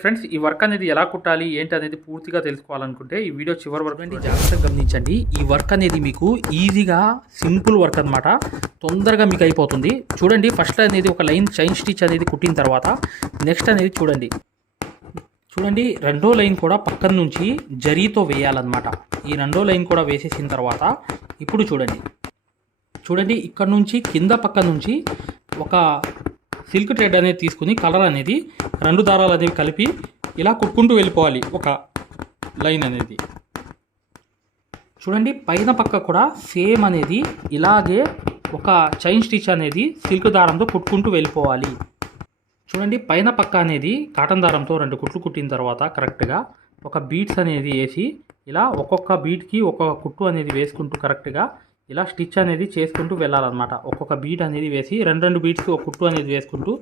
Friends ఈ work అనేది ఎలా కుట్టాలి ఏంటి అనేది పూర్తిగా తెలుసుకోవాలనుకుంటే ఈ వీడియో చివరి వరకు అండి జాగ్రత్తగా గమనించండి. ఈ వర్క్ అనేది మీకు ఈజీగా సింపుల్ వర్క్ అనమాట తొందరగా మీకు అయిపోతుంది. చూడండి ఫస్ట్ అనేది ఒక లైన్ చైన్ స్టిచ్ అనేది కుట్టిన తర్వాత నెక్స్ట్ అనేది చూడండి. చూడండి రెండో లైన్ కూడా పక్కన నుంచి జరీతో వేయాలన్నమాట. ఈ రెండో లైన్ కూడా వేసేసిన తర్వాత ఇప్పుడు చూడండి. చూడండి ఇక్కడ నుంచి కింద పక్క నుంచి ఒక సిల్క్ థ్రెడ్ అనేది తీసుకుని కలర్ అనేది రెండు దారాలు అనేవి కలిపి ఇలా కుట్టుకుంటూ వెళ్ళిపోవాలి ఒక లైన్ అనేది. చూడండి పైన పక్క కూడా సేమ్ అనేది ఇలాగే ఒక చైన్ స్టిచ్ అనేది సిల్క్ దారంతో కుట్టుకుంటూ వెళ్ళిపోవాలి. చూడండి పైన పక్క అనేది కాటన్ దారంతో రెండు కుట్లు కుట్టిన తర్వాత కరెక్ట్గా ఒక బీట్స్ అనేది వేసి ఇలా ఒక్కొక్క బీట్కి ఒక్కొక్క కుట్టు అనేది వేసుకుంటూ కరెక్ట్గా ఇలా స్టిచ్ అనేది చేసుకుంటూ వెళ్ళాలన్నమాట. ఒక్కొక్క బీట్ అనేది వేసి రెండు రెండు బీట్స్కి ఒక కుట్టు అనేది వేసుకుంటూ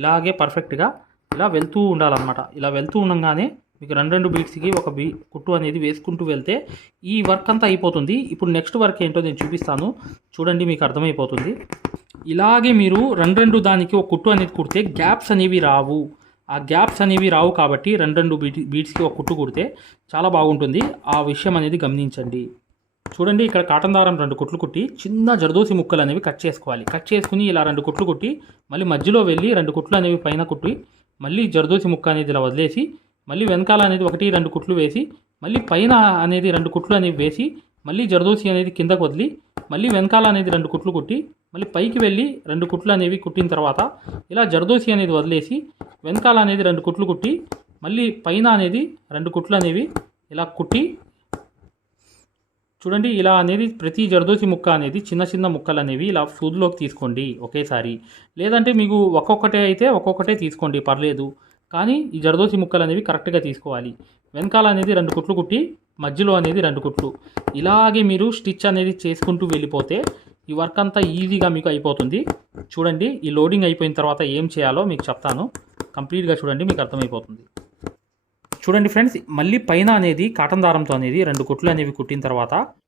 ఇలాగే పర్ఫెక్ట్గా ఇలా వెళ్తూ ఉండాలన్నమాట. ఇలా వెళ్తూ ఉండగానే మీకు రెండు రెండు బీట్స్కి ఒక బీ కుట్టు అనేది వేసుకుంటూ వెళ్తే ఈ వర్క్ అంతా అయిపోతుంది. ఇప్పుడు నెక్స్ట్ వర్క్ ఏంటో నేను చూపిస్తాను. చూడండి మీకు అర్థమైపోతుంది. ఇలాగే మీరు రెండు రెండు దానికి ఒక కుట్టు అనేది కుడితే గ్యాప్స్ అనేవి రావు. ఆ గ్యాప్స్ అనేవి రావు కాబట్టి రెండు రెండు బీట్ బీట్స్కి ఒక కుట్టు కుడితే చాలా బాగుంటుంది. ఆ విషయం అనేది గమనించండి. చూడండి ఇక్కడ కాటన్ దారం రెండు కుట్లు కుట్టి చిన్న జరదోసి ముక్కలు అనేవి కట్ చేసుకోవాలి. కట్ చేసుకుని ఇలా రెండు కుట్లు కుట్టి మళ్ళీ మధ్యలో వెళ్ళి రెండు కుట్లు అనేవి పైన కుట్టి మళ్ళీ జరదోసి ముక్క అనేది ఇలా వదిలేసి మళ్ళీ వెనకాల అనేది ఒకటి రెండు కుట్లు వేసి మళ్ళీ పైన అనేది రెండు కుట్లు అనేవి వేసి మళ్ళీ జరదోసి అనేది కిందకు వదిలి మళ్ళీ వెనకాల అనేది రెండు కుట్లు కుట్టి మళ్ళీ పైకి వెళ్ళి రెండు కుట్లు అనేవి కుట్టిన తర్వాత ఇలా జరదోసి అనేది వదిలేసి వెనకాల అనేది రెండు కుట్లు కుట్టి మళ్ళీ పైన అనేది రెండు కుట్లు అనేవి ఇలా కుట్టి చూడండి ఇలా అనేది ప్రతి జర్దోసి ముక్క అనేది చిన్న చిన్న ముక్కలు అనేవి ఇలా సూదులోకి తీసుకోండి ఒకేసారి. లేదంటే మీకు ఒక్కొక్కటే అయితే ఒక్కొక్కటే తీసుకోండి పర్లేదు. కానీ ఈ జర్దోసి ముక్కలు అనేవి కరెక్ట్గా తీసుకోవాలి. వెనకాల అనేది రెండు కుట్లు కుట్టి మధ్యలో అనేది రెండు కుట్లు. ఇలాగే మీరు స్టిచ్ అనేది చేసుకుంటూ వెళ్ళిపోతే ఈ వర్క్ అంతా ఈజీగా మీకు అయిపోతుంది. చూడండి ఈ లోడింగ్ అయిపోయిన తర్వాత ఏం చేయాలో మీకు చెప్తాను. కంప్లీట్గా చూడండి మీకు అర్థమైపోతుంది. చూడండి ఫ్రెండ్స్ మళ్ళీ పైన అనేది కాటన్ దారంతో అనేది రెండు కుట్లు అనేవి కుట్టిన తర్వాత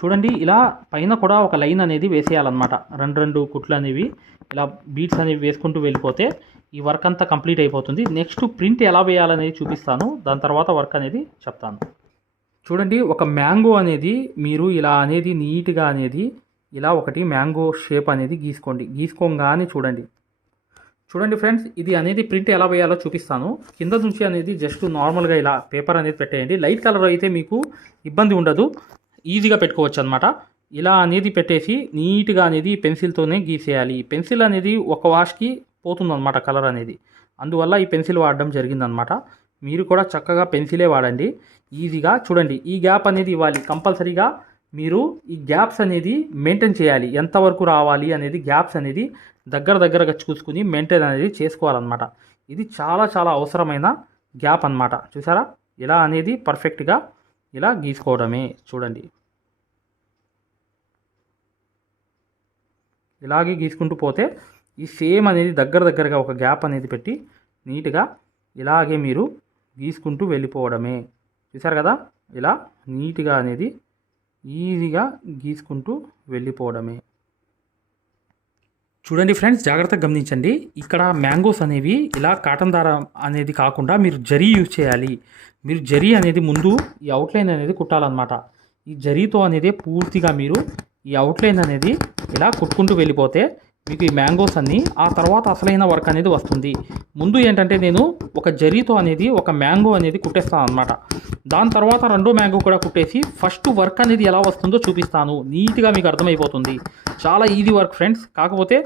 చూడండి ఇలా పైన కూడా ఒక లైన్ అనేది వేసేయాలన్నమాట. రెండు రెండు కుట్లు అనేవి ఇలా బీట్స్ అనేవి వేసుకుంటూ వెళ్ళిపోతే ఈ వర్క్ అంతా కంప్లీట్ అయిపోతుంది. నెక్స్ట్ ప్రింట్ ఎలా వేయాలనేది చూపిస్తాను. దాని తర్వాత వర్క్ అనేది చెప్తాను. చూడండి ఒక మ్యాంగో అనేది మీరు ఇలా అనేది నీట్గా అనేది ఇలా ఒకటి మ్యాంగో షేప్ అనేది గీసుకోండి. గీసుకోగానే చూడండి. చూడండి ఫ్రెండ్స్ ఇది అనేది ప్రింట్ ఎలా వేయాలో చూపిస్తాను. కింద నుంచి అనేది జస్ట్ నార్మల్గా ఇలా పేపర్ అనేది పెట్టేయండి. లైట్ కలర్ అయితే మీకు ఇబ్బంది ఉండదు. ఈజీగా పెట్టుకోవచ్చు అనమాట ఇలా అనేది పెట్టేసి నీట్గా అనేది పెన్సిల్తోనే గీసేయాలి. ఈ పెన్సిల్ అనేది ఒక వాష్కి పోతుందన్నమాట కలర్ అనేది. అందువల్ల ఈ పెన్సిల్ వాడడం జరిగిందనమాట మీరు కూడా చక్కగా పెన్సిలే వాడండి. ఈజీగా చూడండి. ఈ గ్యాప్ అనేది ఇవ్వాలి. కంపల్సరీగా మీరు ఈ గ్యాప్స్ అనేది మెయింటైన్ చేయాలి. ఎంతవరకు రావాలి అనేది గ్యాప్స్ అనేది దగ్గర దగ్గరగా చూసుకుని మెయింటైన్ అనేది చేసుకోవాలన్నమాట. ఇది చాలా చాలా అవసరమైన గ్యాప్ అన్నమాట. చూసారా? ఇలా అనేది పర్ఫెక్ట్గా ఇలా గీసుకోవడమే. చూడండి. ఇలాగే గీసుకుంటూ పోతే ఈ సేమ్ అనేది దగ్గర దగ్గరగా ఒక గ్యాప్ అనేది పెట్టి నీట్గా ఇలాగే మీరు గీసుకుంటూ వెళ్ళిపోవడమే. చూసారు కదా? ఇలా నీట్గా అనేది ఈజీగా గీసుకుంటూ వెళ్ళిపోవడమే. చూడండి ఫ్రెండ్స్ జాగ్రత్తగా గమనించండి. ఇక్కడ మ్యాంగోస్ అనేవి ఇలా కాటన్ దార అనేది కాకుండా మీరు జరీ యూజ్ చేయాలి. మీరు జరీ అనేది ముందు ఈ అవుట్లైన్ అనేది కుట్టాలన్నమాట. ఈ జరీతో అనేది పూర్తిగా మీరు ఈ అవుట్లైన్ అనేది ఇలా కుట్టుకుంటూ వెళ్ళిపోతే మీకు ఈ మ్యాంగోస్ అన్నీ ఆ తర్వాత అసలైన వర్క్ అనేది వస్తుంది. ముందు ఏంటంటే నేను ఒక జరీతో అనేది ఒక మ్యాంగో అనేది కుట్టేస్తాను అనమాట దాని తర్వాత రెండో మ్యాంగో కూడా కుట్టేసి ఫస్ట్ వర్క్ అనేది ఎలా వస్తుందో చూపిస్తాను. నీట్గా మీకు అర్థమైపోతుంది. చాలా ఈజీ వర్క్ ఫ్రెండ్స్. కాకపోతే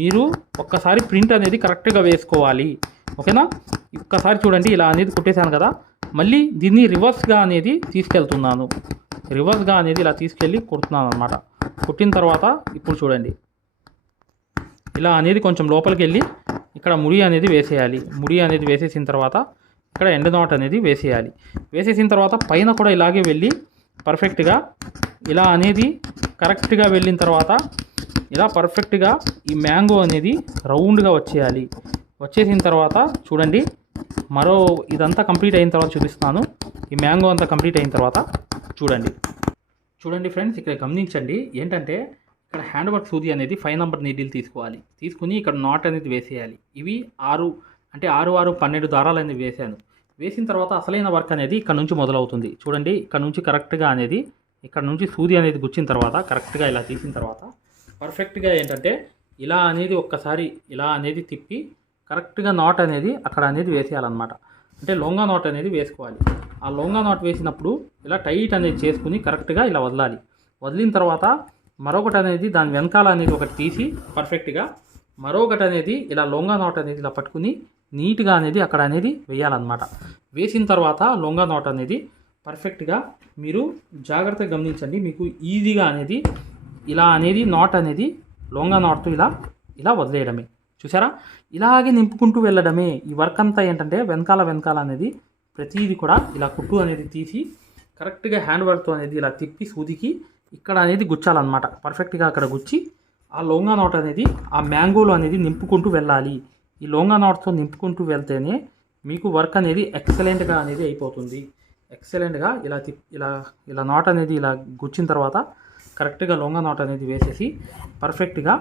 మీరు ఒక్కసారి ప్రింట్ అనేది కరెక్ట్గా వేసుకోవాలి. ఓకేనా? ఒక్కసారి చూడండి ఇలా అనేది కుట్టేశాను కదా. మళ్ళీ దీన్ని రివర్స్గా అనేది తీసుకెళ్తున్నాను. రివర్స్గా అనేది ఇలా తీసుకెళ్ళి కుడుతున్నాను అనమాట కుట్టిన తర్వాత ఇప్పుడు చూడండి. ఇలా అనేది కొంచెం లోపలికి వెళ్ళి ఇక్కడ ముడి అనేది వేసేయాలి. ముడి అనేది వేసేసిన తర్వాత ఇక్కడ ఎండ నాట్ అనేది వేసేయాలి. వేసేసిన తర్వాత పైన కూడా ఇలాగే వెళ్ళి పర్ఫెక్ట్గా ఇలా అనేది కరెక్ట్గా వెళ్ళిన తర్వాత ఇలా పర్ఫెక్ట్గా ఈ మ్యాంగో అనేది రౌండ్గా వచ్చేయాలి. వచ్చేసిన తర్వాత చూడండి మరో ఇదంతా కంప్లీట్ అయిన తర్వాత చూపిస్తాను. ఈ మ్యాంగో అంతా కంప్లీట్ అయిన తర్వాత చూడండి. చూడండి ఫ్రెండ్స్ ఇక్కడ గమనించండి. ఏంటంటే ఇక్కడ హ్యాండ్ వర్క్ సూది అనేది ఫైవ్ నెంబర్ నీడిల్ తీసుకోవాలి. తీసుకుని ఇక్కడ నాట్ అనేది వేసేయాలి. ఇవి ఆరు అంటే ఆరు ఆరు పన్నెండు దారాలు అనేది వేసాను. వేసిన తర్వాత అసలైన వర్క్ అనేది ఇక్కడ నుంచి మొదలవుతుంది. చూడండి ఇక్కడ నుంచి కరెక్ట్గా అనేది ఇక్కడ నుంచి సూది అనేది గుచ్చిన తర్వాత కరెక్ట్గా ఇలా తీసిన తర్వాత పర్ఫెక్ట్గా ఏంటంటే ఇలా అనేది ఒక్కసారి ఇలా అనేది తిప్పి కరెక్ట్గా నాట్ అనేది అక్కడ అనేది వేసేయాలన్నమాట. అంటే లొంగా నాట్ అనేది వేసుకోవాలి. ఆ లొంగా నాట్ వేసినప్పుడు ఇలా టైట్ అనేది చేసుకుని కరెక్ట్గా ఇలా వదలాలి. వదిలిన తర్వాత మరొకటి అనేది దాని వెనకాల అనేది ఒకటి తీసి పర్ఫెక్ట్గా మరొకటి అనేది ఇలా లొంగా నాట్ అనేది ఇలా పట్టుకుని నీట్గా అనేది అక్కడ అనేది వేయాలన్నమాట. వేసిన తర్వాత లొంగా నాట్ అనేది పర్ఫెక్ట్గా మీరు జాగ్రత్తగా గమనించండి. మీకు ఈజీగా అనేది ఇలా అనేది నాట్ అనేది లొంగా నాట్తో ఇలా ఇలా వదిలేయడమే. చూసారా? ఇలాగే నింపుకుంటూ వెళ్ళడమే. ఈ వర్క్ అంతా ఏంటంటే వెనకాల వెనకాల అనేది ప్రతిదీ కూడా ఇలా కుట్టు అనేది తీసి కరెక్ట్గా హ్యాండ్ వర్క్తో అనేది ఇలా తిప్పి సూదికి ఇక్కడ అనేది గుచ్చాలన్నమాట. పర్ఫెక్ట్గా అక్కడ గుచ్చి ఆ లొంగా నాట్ అనేది ఆ మ్యాంగోలో అనేది నింపుకుంటూ వెళ్ళాలి. ఈ లొంగా నోట్తో నింపుకుంటూ వెళ్తేనే మీకు వర్క్ అనేది ఎక్సలెంట్గా అనేది అయిపోతుంది. ఎక్సలెంట్గా ఇలా తిప్ ఇలా ఇలా నాట్ అనేది ఇలా గుచ్చిన తర్వాత కరెక్ట్గా లొంగ నాట్ అనేది వేసేసి పర్ఫెక్ట్గా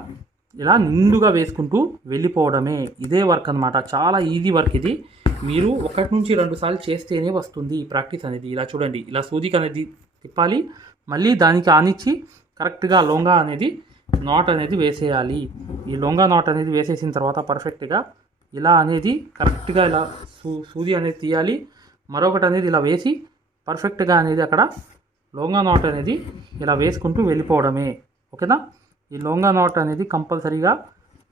ఇలా నిండుగా వేసుకుంటూ వెళ్ళిపోవడమే. ఇదే వర్క్ అనమాట చాలా ఈజీ వర్క్ ఇది. మీరు ఒకటి నుంచి రెండు సార్లు చేస్తేనే వస్తుంది ఈ ప్రాక్టీస్ అనేది. ఇలా చూడండి. ఇలా సూదికి అనేది తిప్పాలి. మళ్ళీ దానికి ఆనిచ్చి కరెక్ట్గా లొంగ అనేది నాట్ అనేది వేసేయాలి. ఈ లొంగ నాట్ అనేది వేసేసిన తర్వాత పర్ఫెక్ట్గా ఇలా అనేది కరెక్ట్గా ఇలా సూ సూది అనేది తీయాలి. మరొకటి అనేది ఇలా వేసి పర్ఫెక్ట్గా అనేది అక్కడ లోంగా నాట్ అనేది ఇలా వేసుకుంటూ వెళ్ళిపోవడమే. ఓకేనా? ఈ లోంగా నాట్ అనేది కంపల్సరీగా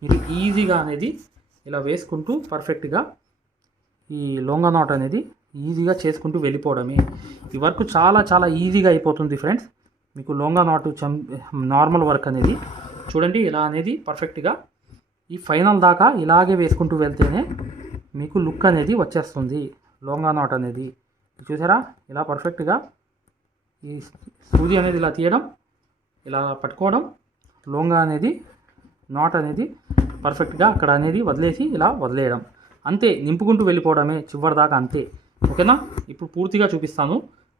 మీరు ఈజీగా అనేది ఇలా వేసుకుంటూ పర్ఫెక్ట్గా ఈ లోంగా నాట్ అనేది ఈజీగా చేసుకుంటూ వెళ్ళిపోవడమే. ఈ వర్క్ చాలా చాలా ఈజీగా అయిపోతుంది ఫ్రెండ్స్. మీకు లోంగా నాటు చం నార్మల్ వర్క్ అనేది చూడండి ఇలా అనేది పర్ఫెక్ట్గా ఈ ఫైనల్ దాకా ఇలాగే వేసుకుంటూ వెళ్తేనే మీకు లుక్ అనేది వచ్చేస్తుంది లోంగా నాట్ అనేది. చూసారా? ఇలా పర్ఫెక్ట్గా ఈ సూది అనేది ఇలా తీయడం ఇలా పట్టుకోవడం లోంగా అనేది నాట్ అనేది పర్ఫెక్ట్గా అక్కడ అనేది వదిలేసి ఇలా వదిలేయడం. అంతే నింపుకుంటూ వెళ్ళిపోవడమే చివరి దాకా అంతే. ఓకేనా? ఇప్పుడు పూర్తిగా చూపిస్తాను.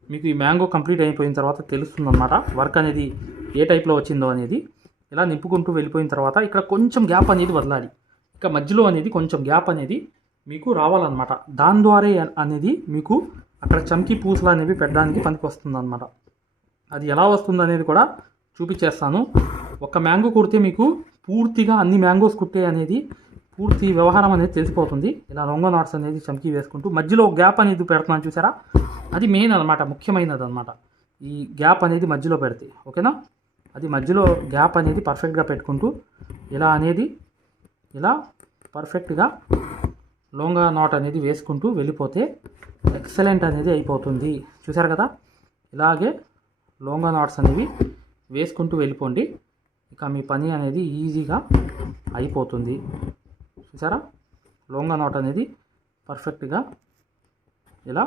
మీకు ఈ మ్యాంగో కంప్లీట్ అయిపోయిన తర్వాత తెలుస్తుందన్నమాట. వర్క్ అనేది ఏ టైప్లో వచ్చిందో అనేది. ఇలా నింపుకుంటూ వెళ్ళిపోయిన తర్వాత ఇక్కడ కొంచెం గ్యాప్ అనేది వదలాలి. ఇక మధ్యలో అనేది కొంచెం గ్యాప్ అనేది మీకు రావాలన్నమాట. దాని ద్వారా అనేది మీకు అక్కడ చమ్కి పూసలు అనేవి పెట్టడానికి పనికి వస్తుందన్నమాట అది ఎలా వస్తుంది అనేది కూడా చూపించేస్తాను ఒక మ్యాంగో కుడితే మీకు పూర్తిగా అన్ని మ్యాంగోస్ కుట్టే అనేది పూర్తి వ్యవహారం అనేది తెలిసిపోతుంది. ఇలా రొంగ నాట్స్ అనేది చమ్కి వేసుకుంటూ మధ్యలో గ్యాప్ అనేది పెడుతున్నాను చూసారా? అది మెయిన్ అనమాట ముఖ్యమైనది అనమాట ఈ గ్యాప్ అనేది మధ్యలో పెడితే ఓకేనా అది మధ్యలో గ్యాప్ అనేది పర్ఫెక్ట్గా పెట్టుకుంటూ ఇలా అనేది ఇలా పర్ఫెక్ట్గా లోంగా నాట్ అనేది వేసుకుంటూ వెళ్ళిపోతే ఎక్సలెంట్ అనేది అయిపోతుంది. చూసారు కదా? ఇలాగే లోంగా నాట్స్ అనేవి వేసుకుంటూ వెళ్ళిపోండి. ఇక మీ పని అనేది ఈజీగా అయిపోతుంది. చూసారా? లోంగా నాట్ అనేది పర్ఫెక్ట్గా ఇలా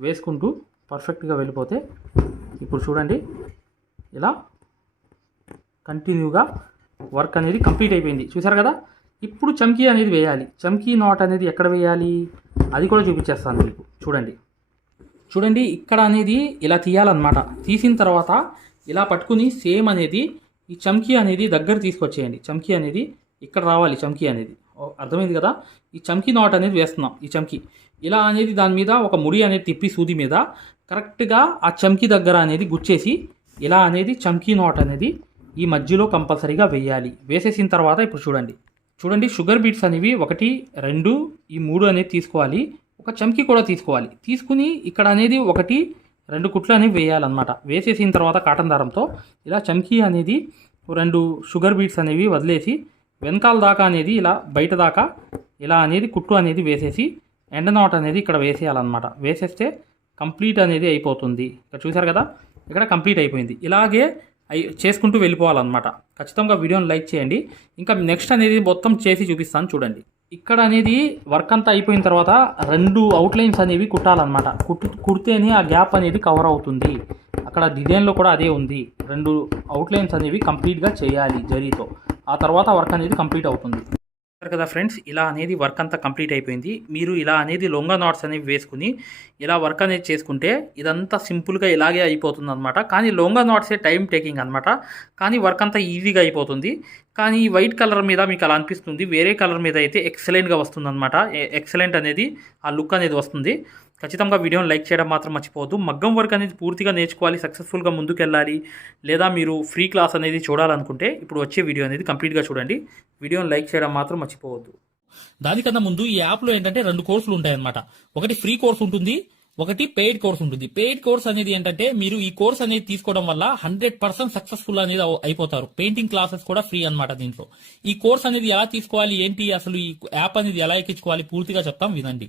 వేసుకుంటూ పర్ఫెక్ట్గా వెళ్ళిపోతే ఇప్పుడు చూడండి ఇలా కంటిన్యూగా వర్క్ అనేది కంప్లీట్ అయిపోయింది. చూసారు కదా? ఇప్పుడు చమ్కీ అనేది వేయాలి. చమ్కీ నాట్ అనేది ఎక్కడ వేయాలి? అది కూడా చూపించేస్తాను మీకు. చూడండి. చూడండి ఇక్కడ అనేది ఇలా తీయాలన్నమాట. తీసిన తర్వాత ఇలా పట్టుకుని సేమ్ అనేది ఈ చమ్కీ అనేది దగ్గర తీసుకొచ్చేయండి. చమ్కీ అనేది ఇక్కడ రావాలి చమ్కీ అనేది. ఓ, అర్థమైంది కదా? ఈ చమ్కీ నాట్ అనేది వేస్తున్నాం ఈ చమ్కీ. ఇలా అనేది దాని మీద ఒక ముడి అనేది తిప్పి సూది మీద కరెక్ట్గా ఆ చమ్కీ దగ్గర అనేది గుచ్చేసి ఇలా అనేది చమ్కీ నాట్ అనేది ఈ మధ్యలో కంపల్సరీగా వేయాలి. వేసేసిన తర్వాత ఇప్పుడు చూడండి. చూడండి షుగర్ బీట్స్ అనేవి ఒకటి రెండు ఈ మూడు అనేది తీసుకోవాలి. ఒక చమ్కీ కూడా తీసుకోవాలి. తీసుకుని ఇక్కడ అనేది ఒకటి రెండు కుట్లు అనేవి వేయాలన్నమాట. వేసేసిన తర్వాత కాటన్ దారంతో ఇలా చమ్కీ అనేది రెండు షుగర్ బీట్స్ అనేవి వదిలేసి వెనకాల దాకా అనేది ఇలా బయట దాకా ఇలా అనేది కుట్టు అనేది వేసేసి ఎండ నాట్ అనేది ఇక్కడ వేసేయాలన్నమాట. వేసేస్తే కంప్లీట్ అనేది అయిపోతుంది. ఇక్కడ చూసారు కదా? ఇక్కడ కంప్లీట్ అయిపోయింది. ఇలాగే అయి చేసుకుంటూ వెళ్ళిపోవాలన్నమాట. ఖచ్చితంగా వీడియోని లైక్ చేయండి. ఇంకా నెక్స్ట్ అనేది మొత్తం చేసి చూపిస్తాను చూడండి. ఇక్కడ అనేది వర్క్ అంతా అయిపోయిన తర్వాత రెండు అవుట్లైన్స్ అనేవి కుట్టాలన్నమాట. కుట్టు కుడితేనే ఆ గ్యాప్ అనేది కవర్ అవుతుంది. అక్కడ డిజైన్లో కూడా అదే ఉంది. రెండు అవుట్లైన్స్ అనేవి కంప్లీట్గా చేయాలి జరీతో. ఆ తర్వాత వర్క్ అనేది కంప్లీట్ అవుతుంది. కదా ఫ్రెండ్స్ ఇలా అనేది వర్క్ అంతా కంప్లీట్ అయిపోయింది. మీరు ఇలా అనేది లొంగ నాట్స్ అనేవి వేసుకుని ఇలా వర్క్ అనేది చేసుకుంటే ఇదంతా సింపుల్గా ఇలాగే అయిపోతుంది అనమాట కానీ లొంగ నాట్సే టైం టేకింగ్ అనమాట కానీ వర్క్ అంతా ఈజీగా అయిపోతుంది. కానీ ఈ వైట్ కలర్ మీద మీకు అలా అనిపిస్తుంది. వేరే కలర్ మీద అయితే ఎక్సలెంట్గా వస్తుంది అనమాట ఎక్సలెంట్ అనేది ఆ లుక్ అనేది వస్తుంది. ఖచ్చితంగా వీడియోని లైక్ చేయడం మాత్రం మర్చిపోవద్దు. మగ్గం వర్క్ అనేది పూర్తిగా నేర్చుకోవాలి సక్సెస్ఫుల్గా ముందుకెళ్ళాలి లేదా మీరు ఫ్రీ క్లాస్ అనేది చూడాలనుకుంటే ఇప్పుడు వచ్చే వీడియో అనేది కంప్లీట్గా చూడండి. వీడియోని లైక్ చేయడం మాత్రం మర్చిపోవద్దు. దానికన్నా ముందు ఈ యాప్లో ఏంటంటే రెండు కోర్సులు ఉంటాయన్నమాట. ఒకటి ఫ్రీ కోర్స్ ఉంటుంది ఒకటి పెయిడ్ కోర్స్ ఉంటుంది. పెయిడ్ కోర్స్ అనేది ఏంటంటే మీరు ఈ కోర్స్ అనేది తీసుకోవడం వల్ల హండ్రెడ్ పర్సెంట్ సక్సెస్ఫుల్ అనేది అయిపోతారు. పెయింటింగ్ క్లాసెస్ కూడా ఫ్రీ అనమాట దీంట్లో. ఈ కోర్స్ అనేది ఎలా తీసుకోవాలి ఏంటి అసలు ఈ యాప్ అనేది ఎలా ఎక్కించుకోవాలి పూర్తిగా చెప్తాం వినండి.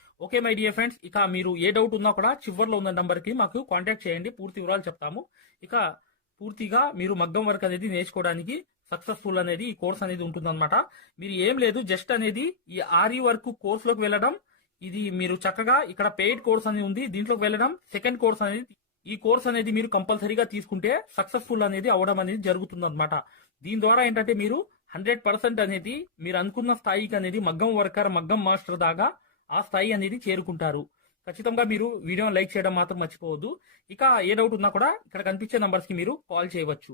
ఓకే మై డియర్ ఫ్రెండ్స్ ఇక మీరు ఏ డౌట్ ఉన్నా కూడా చివర్లో ఉన్న నంబర్కి మాకు కాంటాక్ట్ చేయండి. పూర్తి వివరాలు చెప్తాము. ఇక పూర్తిగా మీరు మగ్గం వర్క్ అనేది నేర్చుకోవడానికి సక్సెస్ఫుల్ అనేది ఈ కోర్స్ అనేది ఉంటుందన్నమాట. మీరు ఏం లేదు జస్ట్ అనేది ఈ ఆరి వర్క్ కోర్స్లోకి వెళ్ళడం. ఇది మీరు చక్కగా ఇక్కడ పెయిడ్ కోర్స్ అనేది ఉంది దీంట్లోకి వెళ్ళడం. సెకండ్ కోర్స్ అనేది ఈ కోర్స్ అనేది మీరు కంపల్సరీగా తీసుకుంటే సక్సెస్ఫుల్ అనేది అవడం అనేది జరుగుతుంది అనమాట దీని ద్వారా ఏంటంటే మీరు హండ్రెడ్ పర్సెంట్ అనేది మీరు అనుకున్న స్థాయికి అనేది మగ్గం వర్కర్ మగ్గం మాస్టర్ దాకా ఆ స్థాయి అనేది చేరుకుంటారు. ఖచ్చితంగా మీరు వీడియోని లైక్ చేయడం మాత్రం మర్చిపోవద్దు. ఇక ఏ డౌట్ ఉన్నా కూడా ఇక్కడ కనిపించే నంబర్స్కి మీరు కాల్ చేయవచ్చు.